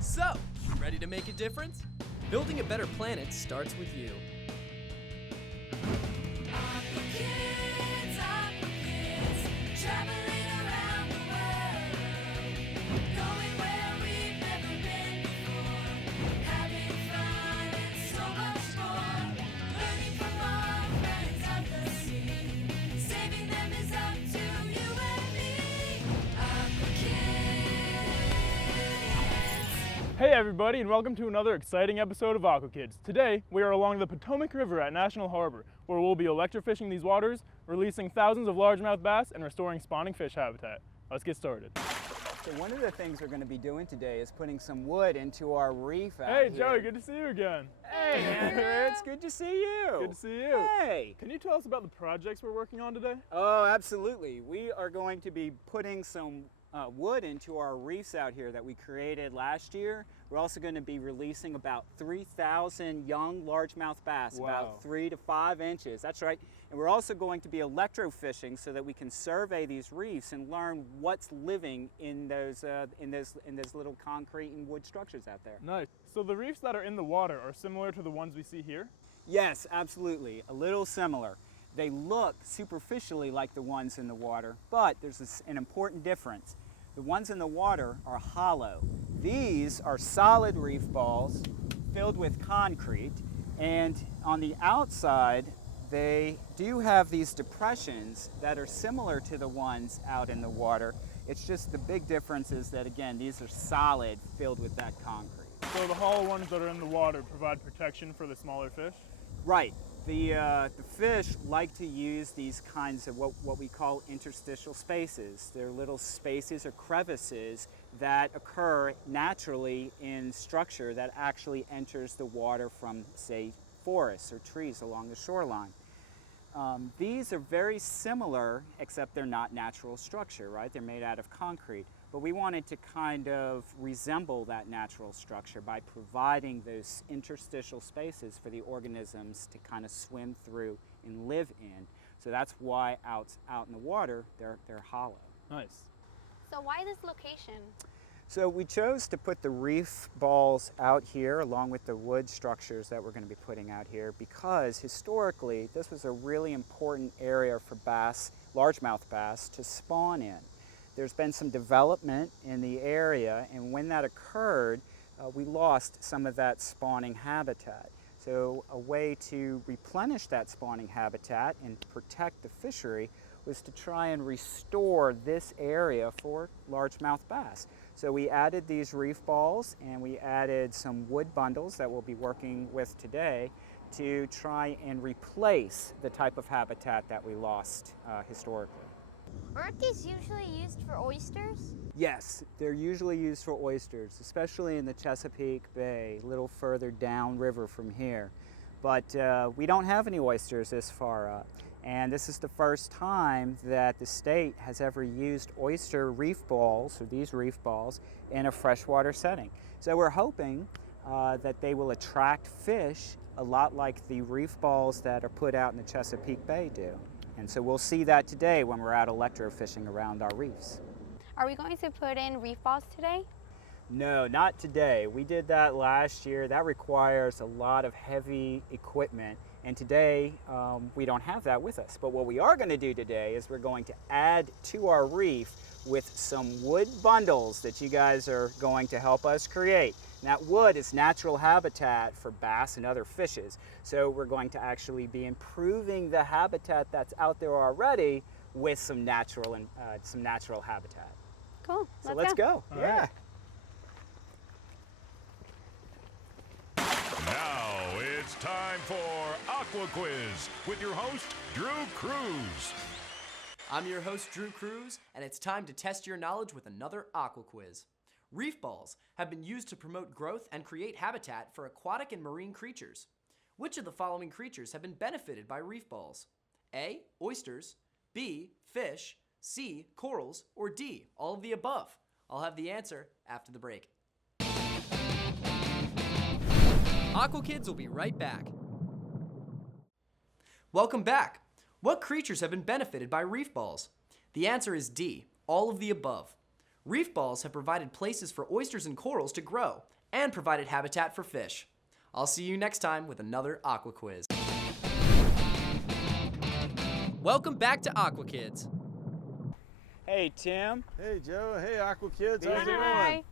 So, ready to make a difference? Building a better planet starts with you. Aqua Kids, traveling around the world, going where we've never been before, having fun and so much more, learning from our friends of the sea, saving them is up to you and me. Aqua Kids. Hey everybody, and welcome to another exciting episode of Aqua Kids. Today, we are along the Potomac River at National Harbor, where we'll be electrofishing these waters, releasing thousands of largemouth bass, and restoring spawning fish habitat. Let's get started. So one of the things we're going to be doing today is putting some wood into our reef out Hey here. Joey, good to see you again. Hey Andrew, it's good to see you. Good to see you. Hey. Can you tell us about the projects we're working on today? Oh, absolutely. We are going to be putting some wood into our reefs out here that we created last year. We're also going to be releasing about 3,000 young largemouth bass, Wow. about 3 to 5 inches. That's right. And we're also going to be electrofishing so that we can survey these reefs and learn what's living in those little concrete and wood structures out there. Nice. So the reefs that are in the water are similar to the ones we see here? Yes, absolutely. A little similar. They look superficially like the ones in the water, but there's an important difference. The ones in the water are hollow. These are solid reef balls filled with concrete, and on the outside they do have these depressions that are similar to the ones out in the water. It's just the big difference is that, again, these are solid, filled with that concrete. So the hollow ones that are in the water provide protection for the smaller fish? Right. The fish like to use these kinds of what we call interstitial spaces. They're little spaces or crevices that occur naturally in structure that actually enters the water from, say, forests or trees along the shoreline. These are very similar, except they're not natural structure, right? They're made out of concrete. But we wanted to kind of resemble that natural structure by providing those interstitial spaces for the organisms to kind of swim through and live in. So that's why out in the water, they're hollow. Nice. So why this location? So we chose to put the reef balls out here along with the wood structures that we're going to be putting out here because historically this was a really important area for bass, largemouth bass, to spawn in. There's been some development in the area, and when that occurred, we lost some of that spawning habitat. So a way to replenish that spawning habitat and protect the fishery was to try and restore this area for largemouth bass. So we added these reef balls and we added some wood bundles that we'll be working with today to try and replace the type of habitat that we lost historically. Aren't these usually used for oysters? Yes, they're usually used for oysters, especially in the Chesapeake Bay, a little further downriver from here. But we don't have any oysters this far up. And this is the first time that the state has ever used oyster reef balls, or these reef balls, in a freshwater setting. So we're hoping that they will attract fish a lot like the reef balls that are put out in the Chesapeake Bay do. And so we'll see that today when we're out electrofishing around our reefs. Are we going to put in reef balls today? No, not today. We did that last year. That requires a lot of heavy equipment. And today, we don't have that with us. But what we are going to do today is we're going to add to our reef with some wood bundles that you guys are going to help us create. And that wood is natural habitat for bass and other fishes. So we're going to actually be improving the habitat that's out there already with some natural habitat. Cool. So let's go. All Yeah. right. Now it's time for Aqua Quiz with your host, Drew Cruz. I'm your host, Drew Cruz, and it's time to test your knowledge with another Aqua Quiz. Reef balls have been used to promote growth and create habitat for aquatic and marine creatures. Which of the following creatures have been benefited by reef balls? A. Oysters, B. Fish, C. Corals, or D. All of the above? I'll have the answer after the break. Aqua Kids will be right back. Welcome back. What creatures have been benefited by reef balls? The answer is D. All of the above. Reef balls have provided places for oysters and corals to grow and provided habitat for fish. I'll see you next time with another Aqua Quiz. Welcome back to Aqua Kids. Hey, Tim. Hey Joe, hey Aqua Kids, how's it Hi. going?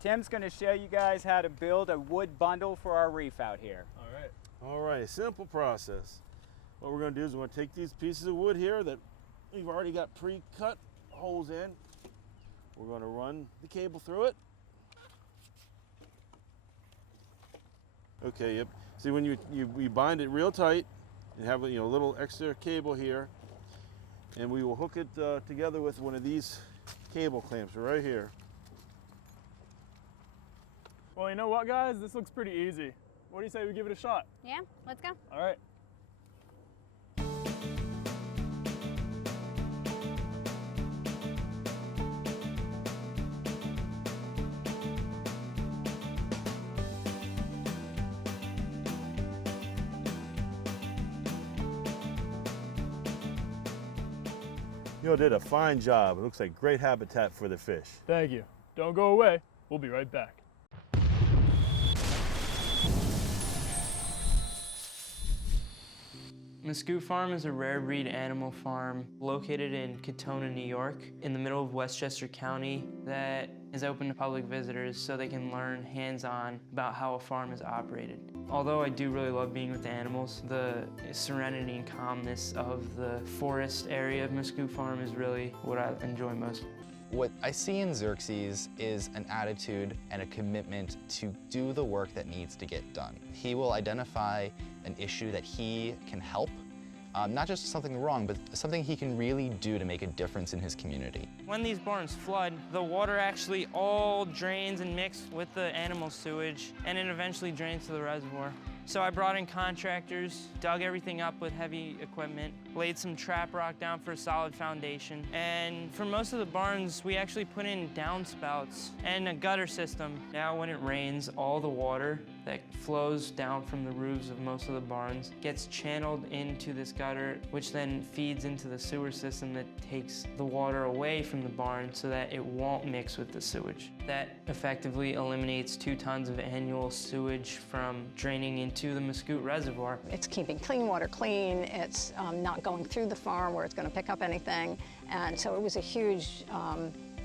Tim's going to show you guys how to build a wood bundle for our reef out here. All right, simple process. What we're going to do is we're going to take these pieces of wood here that we've already got pre-cut holes in. We're going to run the cable through it. Okay, yep. See, when we bind it real tight and have a little extra cable here, and we will hook it together with one of these cable clamps right here. Well, you know what, guys? This looks pretty easy. What do you say we give it a shot? Yeah, let's go. All right. You did a fine job. It looks like great habitat for the fish. Thank you. Don't go away. We'll be right back. Mesquite Farm is a rare breed animal farm located in Potomac, New York, in the middle of Westchester County, that is open to public visitors so they can learn hands-on about how a farm is operated. Although I do really love being with the animals, the serenity and calmness of the forest area of Mesquite Farm is really what I enjoy most. What I see in Xerxes is an attitude and a commitment to do the work that needs to get done. He will identify an issue that he can help, not just something wrong, but something he can really do to make a difference in his community. When these barns flood, the water actually all drains and mixes with the animal sewage, and it eventually drains to the reservoir. So I brought in contractors, dug everything up with heavy equipment, laid some trap rock down for a solid foundation, and for most of the barns, we actually put in downspouts and a gutter system. Now when it rains, all the water that flows down from the roofs of most of the barns gets channeled into this gutter, which then feeds into the sewer system that takes the water away from the barn so that it won't mix with the sewage. That effectively eliminates 2 tons of annual sewage from draining into the Mesquite Reservoir. It's keeping clean water clean. It's not going through the farm where it's going to pick up anything. And so it was a huge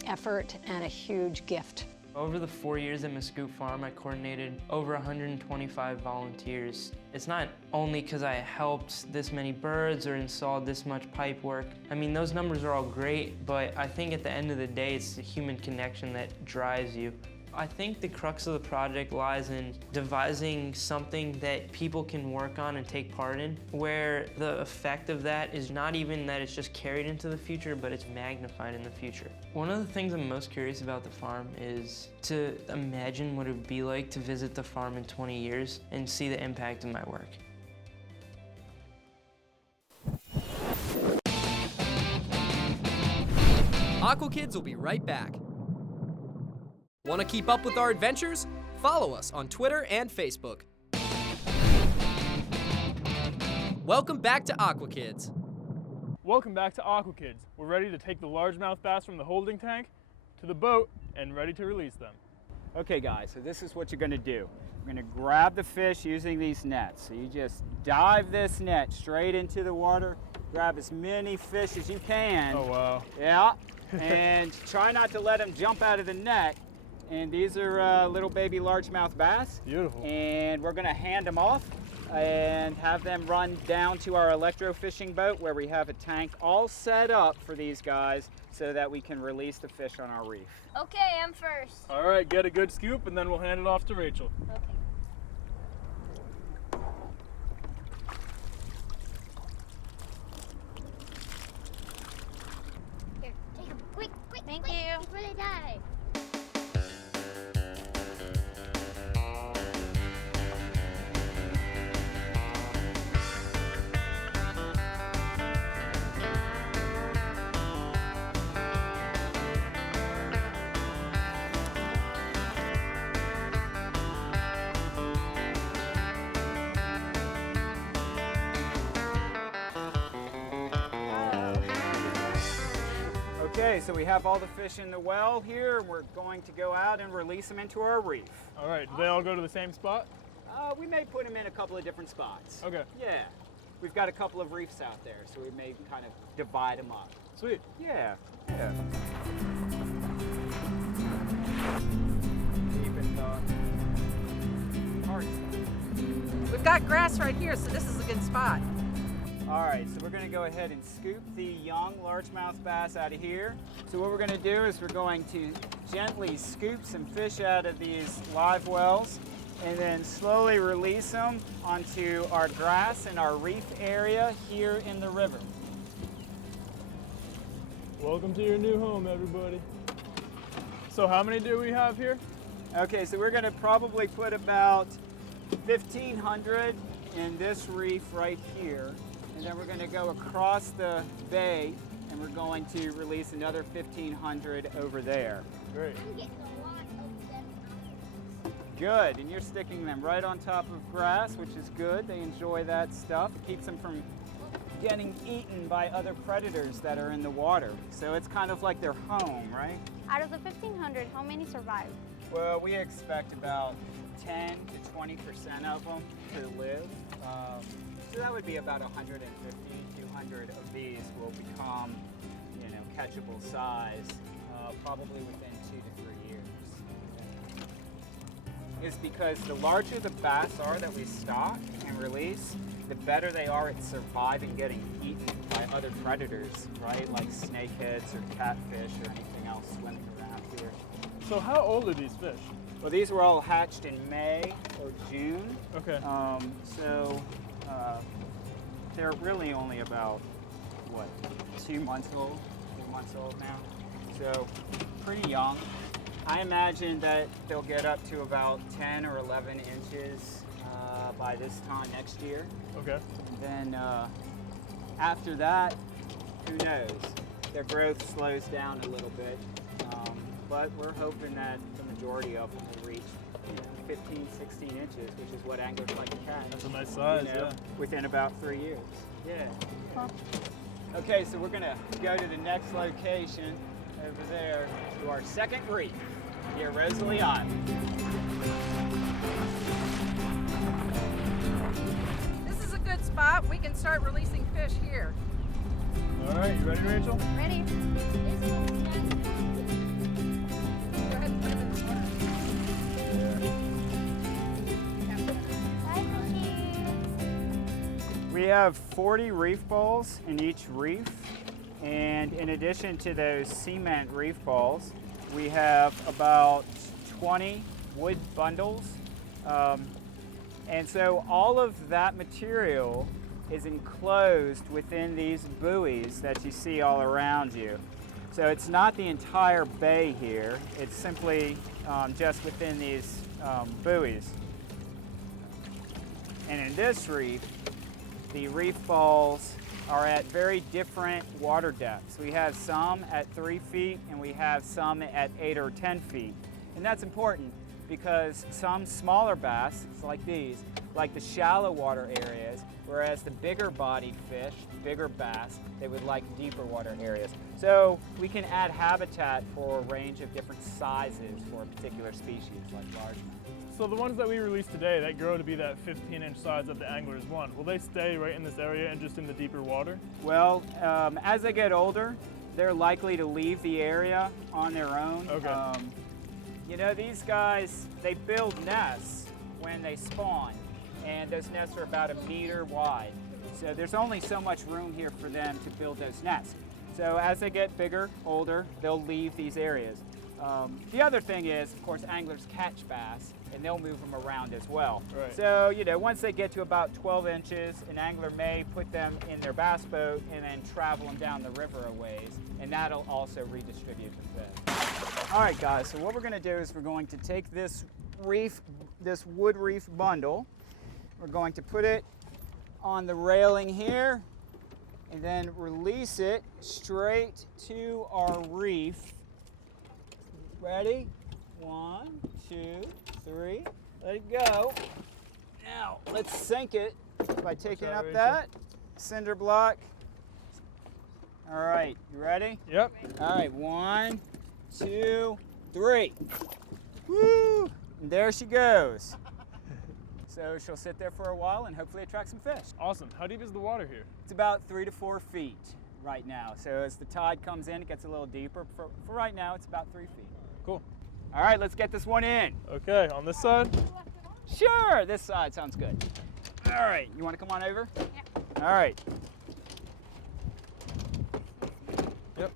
effort and a huge gift. Over the 4 years at Mesquite Farm, I coordinated over 125 volunteers. It's not only because I helped this many birds or installed this much pipe work. I mean, those numbers are all great, but I think at the end of the day, it's the human connection that drives you. I think the crux of the project lies in devising something that people can work on and take part in, where the effect of that is not even that it's just carried into the future, but it's magnified in the future. One of the things I'm most curious about the farm is to imagine what it would be like to visit the farm in 20 years and see the impact of my work. Aqua Kids will be right back. Want to keep up with our adventures? Follow us on Twitter and Facebook. Welcome back to Aqua Kids. Welcome back to Aqua Kids. We're ready to take the largemouth bass from the holding tank to the boat and ready to release them. Okay guys, so this is what you're gonna do. We're gonna grab the fish using these nets. So you just dive this net straight into the water, grab as many fish as you can. Oh, wow. Yeah, and try not to let them jump out of the net. And these are little baby largemouth bass. Beautiful. And we're gonna hand them off and have them run down to our electrofishing boat where we have a tank all set up for these guys so that we can release the fish on our reef. Okay, I'm first. All right, get a good scoop and then we'll hand it off to Rachel. Okay. Here, take them. Quick, quick, Thank quick, you. Before they die. Okay, so we have all the fish in the well here. We're going to go out and release them into our reef. All right, do they all go to the same spot? We may put them in a couple of different spots. Okay. Yeah. We've got a couple of reefs out there, so we may kind of divide them up. Sweet. Yeah, yeah. Deep in the hard stuff. We've got grass right here, so this is a good spot. All right, so we're gonna go ahead and scoop the young largemouth bass out of here. So what we're gonna do is we're going to gently scoop some fish out of these live wells and then slowly release them onto our grass in our reef area here in the river. Welcome to your new home, everybody. So how many do we have here? Okay, so we're gonna probably put about 1,500 in this reef right here. And then we're going to go across the bay and we're going to release another 1,500 over there. Great. I'm getting a lot of them. Good, and you're sticking them right on top of grass, which is good. They enjoy that stuff. It keeps them from getting eaten by other predators that are in the water. So it's kind of like their home, right? Out of the 1,500, how many survived? Well, we expect about 10 to 20% of them to live. So that would be about 150, 200 of these will become, catchable size, probably within 2 to 3 years. It's because the larger the bass are that we stock and release, the better they are at surviving getting eaten by other predators, right? Like snakeheads or catfish or anything else swimming around here. So how old are these fish? Well, these were all hatched in May or June. Okay. They're really only about, 2 months old, 3 months old now. So pretty young. I imagine that they'll get up to about 10 or 11 inches by this time next year. Okay. And then after that, who knows? Their growth slows down a little bit. But we're hoping that the majority of them will reach 15, 16 inches, which is what anglers like to catch. That's a nice size, yeah. Within about 3 years. Yeah. Huh. Okay, so we're gonna go to the next location over there to our second reef here, Rosalie Island. This is a good spot. We can start releasing fish here. All right, you ready, Rachel? Ready? This one's done. Go ahead and put them in the water. Bye, fishies. We have 40 reef balls in each reef, and in addition to those cement reef balls, we have about 20 wood bundles. And so all of that material is enclosed within these buoys that you see all around you. So it's not the entire bay here, it's simply just within these buoys. And in this reef, the reef balls are at very different water depths. We have some at 3 feet and we have some at 8 or 10 feet. And that's important because some smaller bass, like these, like the shallow water areas, whereas the bigger bodied fish, bigger bass, they would like deeper water areas. So we can add habitat for a range of different sizes for a particular species like largemouth. So the ones that we released today that grow to be that 15-inch size that the anglers want, will they stay right in this area and just in the deeper water? Well, as they get older, they're likely to leave the area on their own. Okay. These guys, they build nests when they spawn, and those nests are about 1 meter wide. So there's only so much room here for them to build those nests. So as they get bigger, older, they'll leave these areas. The other thing is, of course, anglers catch bass, and they'll move them around as well. Right. So, once they get to about 12 inches, an angler may put them in their bass boat and then travel them down the river a ways, and that'll also redistribute the fish. All right, guys, so what we're gonna do is we're going to take this wood reef bundle, we're going to put it on the railing here, and then release it straight to our reef. Ready? 1, 2, 3. Let it go. Now, let's sink it by taking up Rachel? that cinder block. All right, you ready? Yep. All right, 1, 2, 3. Woo! And there she goes. So she'll sit there for a while and hopefully attract some fish. Awesome. How deep is the water here? It's about 3 to 4 feet right now. So as the tide comes in, it gets a little deeper. For right now, it's about 3 feet. Cool. All right, let's get this one in. Okay, on this side? Sure, this side sounds good. All right, you want to come on over? Yeah. All right. Yep.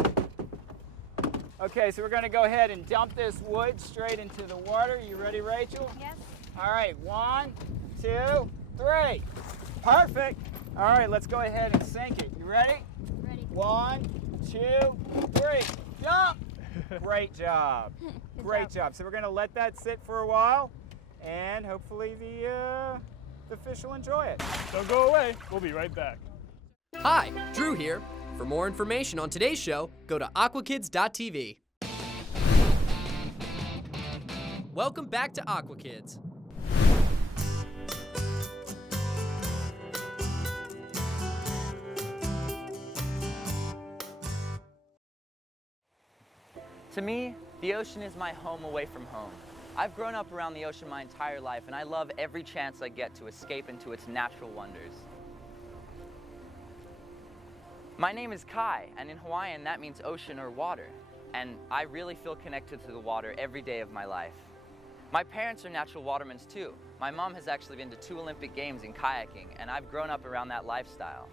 Okay, so we're going to go ahead and dump this wood straight into the water. You ready, Rachel? Yes. All right, 1, 2, 3. Perfect. All right, let's go ahead and sink it. You ready? Ready. 1, 2, 3. Jump! Great job. Great job. So we're going to let that sit for a while, and hopefully the fish will enjoy it. Don't go away. We'll be right back. Hi, Drew here. For more information on today's show, go to aquakids.tv. Welcome back to Aqua Kids. To me, the ocean is my home away from home. I've grown up around the ocean my entire life, and I love every chance I get to escape into its natural wonders. My name is Kai, and in Hawaiian that means ocean or water, and I really feel connected to the water every day of my life. My parents are natural watermen too. My mom has actually been to 2 Olympic Games in kayaking, and I've grown up around that lifestyle.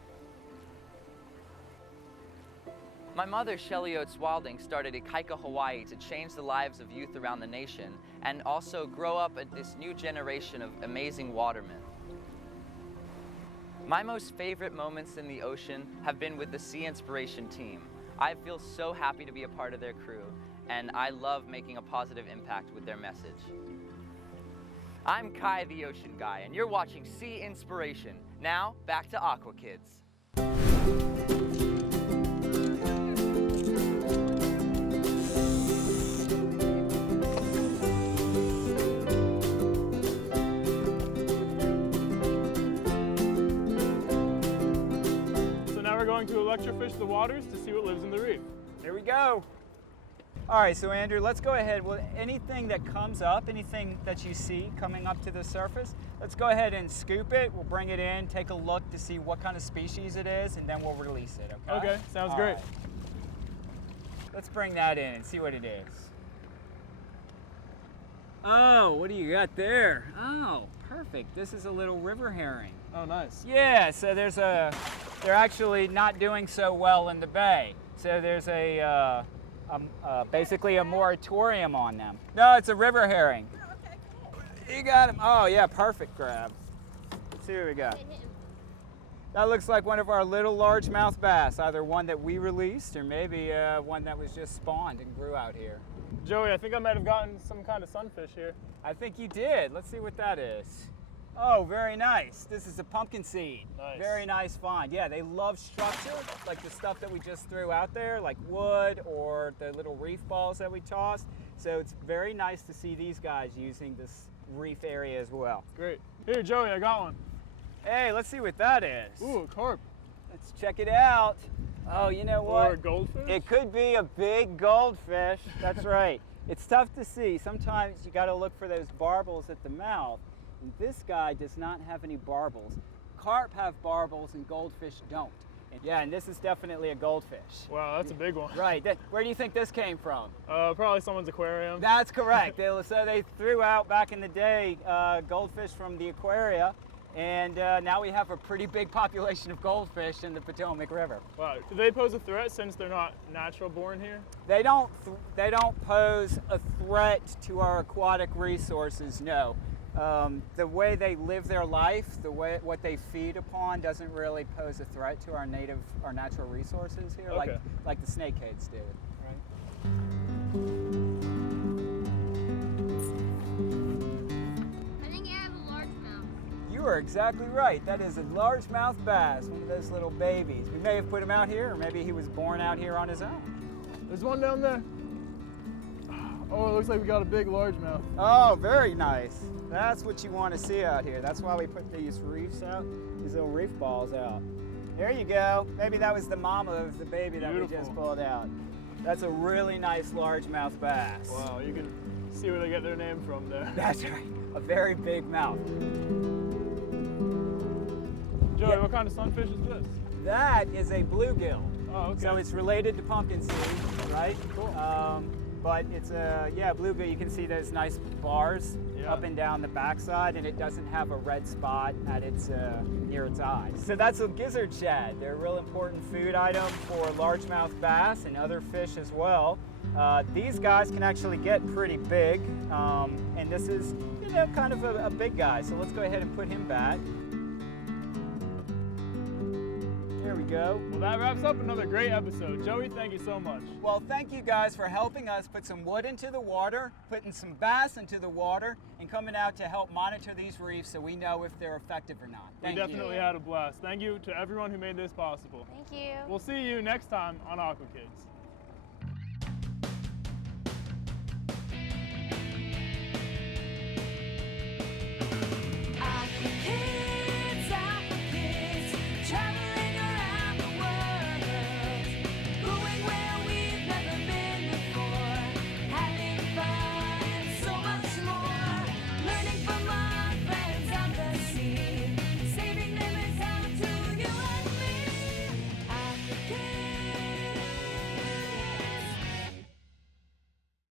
My mother, Shelley Oates Wilding, started Ikaika Hawaii to change the lives of youth around the nation and also grow up this new generation of amazing watermen. My most favorite moments in the ocean have been with the Sea Inspiration team. I feel so happy to be a part of their crew, and I love making a positive impact with their message. I'm Kai the Ocean Guy, and you're watching Sea Inspiration. Now, back to Aqua Kids. Going to electrofish the waters to see what lives in the reef. Here we go. All right, so Andrew, let's go ahead. Well, anything that comes up, anything that you see coming up to the surface, let's go ahead and scoop it. We'll bring it in, take a look to see what kind of species it is, and then we'll release it, okay? Okay, sounds All great. right. Let's bring that in and see what it is. Oh, what do you got there? Oh, perfect. This is a little river herring. Oh, nice. Yeah, so they're actually not doing so well in the bay. So there's basically a moratorium on them. No, it's a river herring. Okay, cool. You got him. Oh yeah, perfect grab. Let's see what we got. That looks like one of our little largemouth bass, either one that we released or maybe one that was just spawned and grew out here. Joey, I think I might have gotten some kind of sunfish here. I think you did. Let's see what that is. Oh, very nice. This is a pumpkin seed. Nice. Very nice find. Yeah, they love structure, like the stuff that we just threw out there, like wood or the little reef balls that we tossed. So it's very nice to see these guys using this reef area as well. Great. Here, Joey, I got one. Hey, let's see what that is. Ooh, a carp. Let's check it out. Oh, you know what? Or a goldfish? It could be a big goldfish. That's right. It's tough to see. Sometimes you got to look for those barbels at the mouth. And this guy does not have any barbels. Carp have barbels and goldfish don't. And yeah, and this is definitely a goldfish. Wow, that's a big one. Right. Where do you think this came from? Probably someone's aquarium. That's correct. So they threw out back in the day goldfish from the aquaria, and now we have a pretty big population of goldfish in the Potomac River. Wow. Do they pose a threat since they're not natural born here? They don't pose a threat to our aquatic resources, no. The way they live their life, what they feed upon doesn't really pose a threat to our natural resources here, okay. like the snakeheads do. Right? I think you have a largemouth. You are exactly right. That is a largemouth bass, one of those little babies. We may have put him out here, or maybe he was born out here on his own. There's one down there. Oh, it looks like we got a big largemouth. Oh, very nice. That's what you want to see out here. That's why we put these reefs out, these little reef balls out. There you go. Maybe that was the mama of the baby that we Beautiful. just pulled out. That's a really nice largemouth bass. Wow, you can see where they get their name from there. That's right. A very big mouth. Joey, Yeah. what kind of sunfish is this? That is a bluegill. Oh, okay. So it's related to pumpkin seed, right? Cool. But it's a, bluegill. You can see those nice bars Yeah. up and down the backside, and it doesn't have a red spot at its near its eyes. So that's a gizzard shad. They're a real important food item for largemouth bass and other fish as well. These guys can actually get pretty big, and this is, kind of a big guy. So let's go ahead and put him back. There we go. Well, that wraps up another great episode. Joey, thank you so much. Well, thank you guys for helping us put some wood into the water, putting some bass into the water, and coming out to help monitor these reefs so we know if they're effective or not. We definitely had a blast. Thank you to everyone who made this possible. Thank you. We'll see you next time on Aqua Kids.